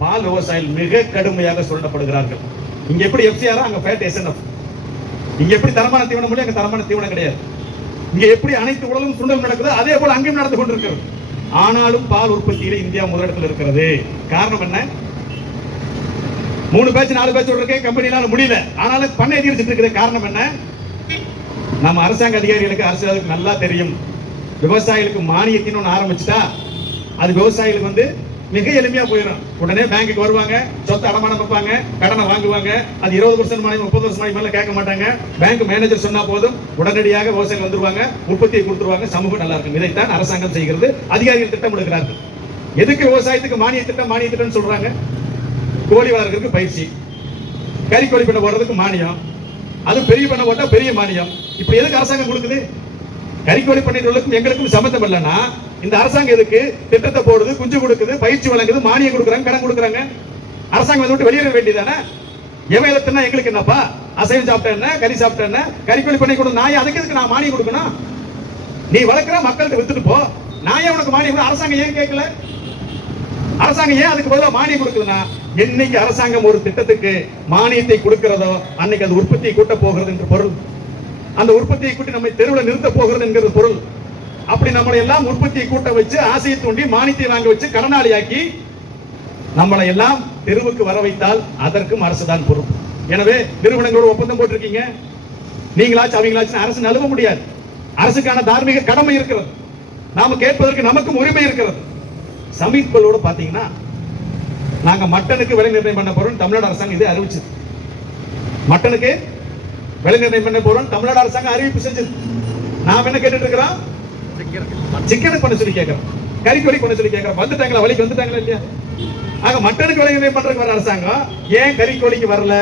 பால் விவசாயிகள் மிக கடுமையாக சுரண்டப்படுகிறார்கள். இங்க எப்படி எஃப்சிஆர் அங்க ஃபேட் எஸ்என்எஃப். இங்க எப்படி தரமான தீவனம் முடியும், அங்க தரமான தீவனம் கிடையாது. இங்க எப்படி அனைத்து உலகம் சுண்டல் நடக்குது அதே போல அங்கேயும் நடந்து கொண்டிருக்கிறது. ஆனாலும் பால் உற்பத்தியில இந்தியா முதலிடத்தில் இருக்கிறது. காரணம் என்ன? 3 பேட்ச் 4 பேட்ச் இருக்கே கம்பெனியால முடியல. ஆனாலும் பண்ணை அதிகரிச்சிட்டு இருக்கிற காரணம் என்ன? நம்ம அரசாங்க அதிகாரிகளுக்கு அரசாங்கம் நல்லா தெரியும். விவசாயிகளுக்கு மானியத்தின்னு ஒன்று ஆரம்பிச்சுட்டா அது விவசாயிகளுக்கு வந்து மிக எளிமையா போயிடும். உடனே பேங்குக்கு வருவாங்க, சொத்து அடமானம் வைப்பாங்க, கடனை வாங்குவாங்க. அது 20% மானியம் 30% மானியம் கேட்க மாட்டாங்க. பேங்க் மேனேஜர் சொன்னா போதும் உடனடியாக விவசாயிகள் வந்துருவாங்க, உற்பத்தியை கொடுத்துருவாங்க, சமூகம் நல்லா இருக்கும். இதைத்தான் அரசாங்கம் செய்கிறது, அதிகாரிகள் திட்டமிடுகிறார்கள். எதுக்கு விவசாயத்துக்கு மானிய திட்டம் சொல்றாங்க? கோழி வளர்க்கறதுக்கு பயிற்சி, கறிக்கோழி பண்ண போடுறதுக்கு மானியம், அது பெரிய பண்ண போட்டா பெரிய மானியம். இப்படி எதுக்கு அரசாங்கம் கொடுக்குது? கறிக்கோழி பண்ணிட்டு எங்களுக்கும் சம்பந்தம் இல்லைன்னா இந்த அரசாங்கம் எதுக்கு திட்டத்தை போடுது, குஞ்சு கொடுக்குது, பயிற்சி வழங்குது, மானியம் கொடுக்குறாங்க, கடன் கொடுக்குறாங்க? அரசாங்கம் வந்து விட்டு வெளியேற வேண்டியதானே? எவையத்தினா எங்களுக்கு என்னப்பா? அசைவம் சாப்பிட்ட என்ன, கறி சாப்பிட்ட என்ன, கறிக்கோழி பண்ணி கொடுக்கும் நாய், அதுக்கு எதுக்கு நான் மானியம் கொடுக்கணும்? நீ வளர்க்குற மக்கள்கிட்ட வித்துட்டு போ. நான் உனக்கு மானியம் அரசாங்கம் ஏன் கேட்கல? அரசாங்கம் ஏன் அதுக்கு பதிலாக மானியம் கொடுக்குதுன்னா, என்னைக்கு அரசாங்கம் ஒரு திட்டத்துக்கு மானியத்தை கொடுக்கிறதோ அன்னைக்கு அது உற்பத்தியை கூட்ட போகிறது என்று பொருள். அந்த உற்பத்தியை கூட்டி நம்மை தெருவில் நிறுத்த போகிறது என்கிறது பொருள். அப்படி நம்மளை எல்லாம் உற்பத்தியை கூட்ட வச்சு ஆசையை தூண்டி மானியத்தை வாங்க வச்சு கடனாளியாக்கி நம்மளை எல்லாம் தெருவுக்கு வர வைத்தால் அதற்கும் அரசுதான் பொறுப்பு. எனவே நிறுவனங்களோடு ஒப்பந்தம் போட்டிருக்கீங்க, நீங்களாச்சும் அவங்களாச்சும் அரசு நழுவ முடியாது. அரசுக்கான தார்மீக கடமை இருக்கிறது, நாம கேட்பதற்கு நமக்கும் உரிமை இருக்கிறது. சமீபங்களோட பாத்தீங்கன்னா நாங்க மட்டனுக்கு விலை நிர்ணயம் பண்ண போறோம் தமிழ்நாடு அரசாங்கம் இதை அறிவிச்சது. மட்டனுக்கு விலை நிர்ணயம் பண்ண போறோம் தமிழ்நாடு அரசாங்கம் அறிவிப்பு செஞ்சது. நாம என்ன கேட்டுட்டு இருக்கிறோம்? சிக்கனுக்கு பண்ண சொல்லி கேட்கிறோம், கறிக்கோழி பண்ண சொல்லி கேட்கிறோம். வந்துட்டாங்களா? வழிக்கு வந்துட்டாங்களா இல்லையா? ஆக மட்டனுக்கு விலை நிர்ணயம் பண்றதுக்கு வர அரசாங்கம் ஏன் கறிக்கோழிக்கு வரல?